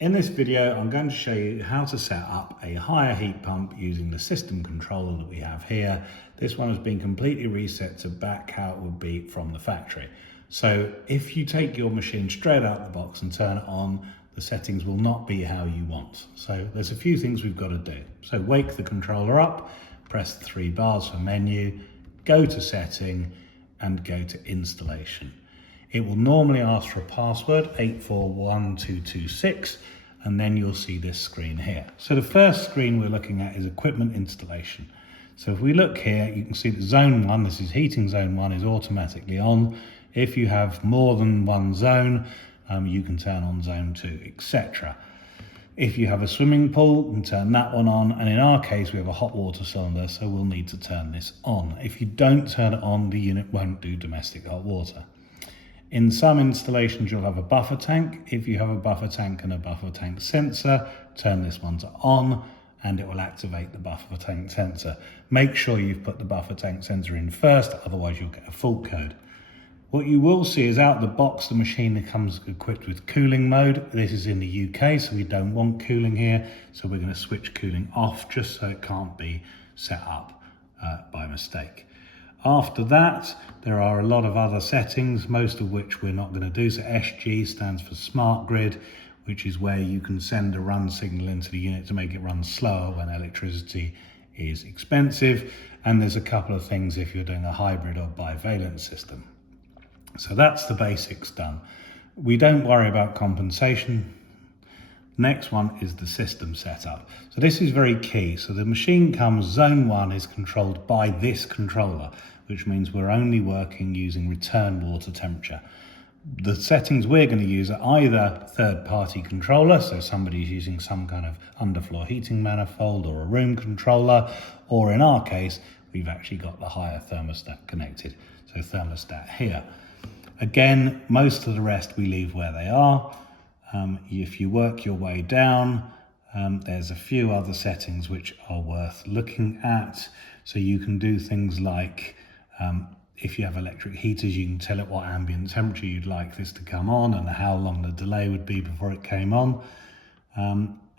In this video, I'm going to show you how to set up a higher heat pump using the system controller that we have here. This one has been completely reset to back how it would be from the factory. So if you take your machine straight out of the box and turn it on, the settings will not be how you want. So there's a few things we've got to do. So wake the controller up, press the 3 bars for menu, go to setting and go to installation. It will normally ask for a password, 841226, and then you'll see this screen here. So the first screen we're looking at is equipment installation. So if we look here, you can see that zone 1, this is heating zone 1, is automatically on. If you have more than one zone, you can turn on zone 2, etc. If you have a swimming pool, you can turn that one on, and in our case we have a hot water cylinder, so we'll need to turn this on. If you don't turn it on, the unit won't do domestic hot water. In some installations you'll have a buffer tank. If you have a buffer tank and a buffer tank sensor, turn this one to on and it will activate the buffer tank sensor. Make sure you've put the buffer tank sensor in first, otherwise you'll get a fault code. What you will see is out the box the machine comes equipped with cooling mode. This is in the UK, so we don't want cooling here, so we're going to switch cooling off just so it can't be set up by mistake. After that, there are a lot of other settings, most of which we're not going to do. So SG stands for Smart Grid, which is where you can send a run signal into the unit to make it run slower when electricity is expensive. And there's a couple of things if you're doing a hybrid or bivalent system. So that's the basics done. We don't worry about compensation. Next one is the system setup. So this is very key. So the machine comes, zone 1 is controlled by this controller, which means we're only working using return water temperature. The settings we're going to use are either third-party controller, so somebody's using some kind of underfloor heating manifold or a room controller, or in our case, we've actually got the higher thermostat connected. So thermostat here. Again, most of the rest we leave where they are. If you work your way down, there's a few other settings which are worth looking at. So you can do things like, if you have electric heaters, you can tell it what ambient temperature you'd like this to come on and how long the delay would be before it came on.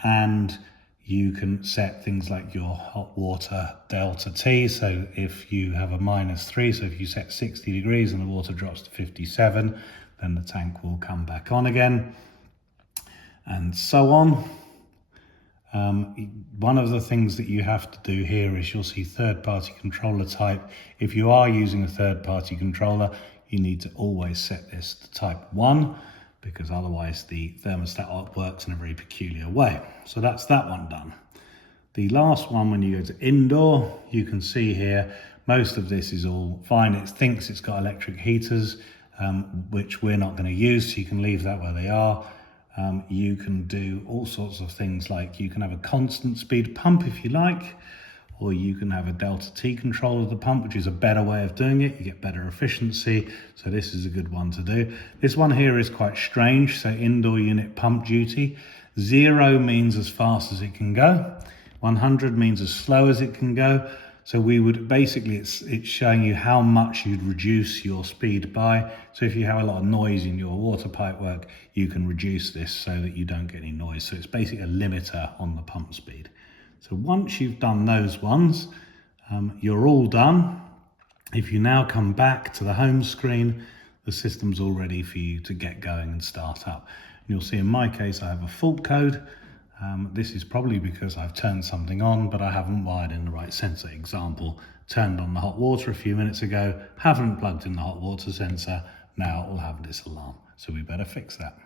And you can set things like your hot water delta T. So if you have a -3, so if you set 60 degrees and the water drops to 57, then the tank will come back on again. And so on. One of the things that you have to do here is you'll see third-party controller type. If you are using a third-party controller, you need to always set this to type 1, because otherwise the thermostat works in a very peculiar way. So that's that one done. The last one, when you go to indoor, you can see here, most of this is all fine. It thinks it's got electric heaters, which we're not going to use, so you can leave that where they are. You can do all sorts of things, like you can have a constant speed pump if you like, or you can have a delta T control of the pump, which is a better way of doing it. You get better efficiency, so this is a good one to do. This one here is quite strange. So indoor unit pump duty, 0 means as fast as it can go, 100 means as slow as it can go. So we would basically, it's showing you how much you'd reduce your speed by. So if you have a lot of noise in your water pipe work, you can reduce this so that you don't get any noise. So it's basically a limiter on the pump speed. So once you've done those ones, you're all done. If you now come back to the home screen, the system's all ready for you to get going and start up. And you'll see in my case, I have a fault code. This is probably because I've turned something on, but I haven't wired in the right sensor. Example, turned on the hot water a few minutes ago, haven't plugged in the hot water sensor, now it will have this alarm. So we better fix that.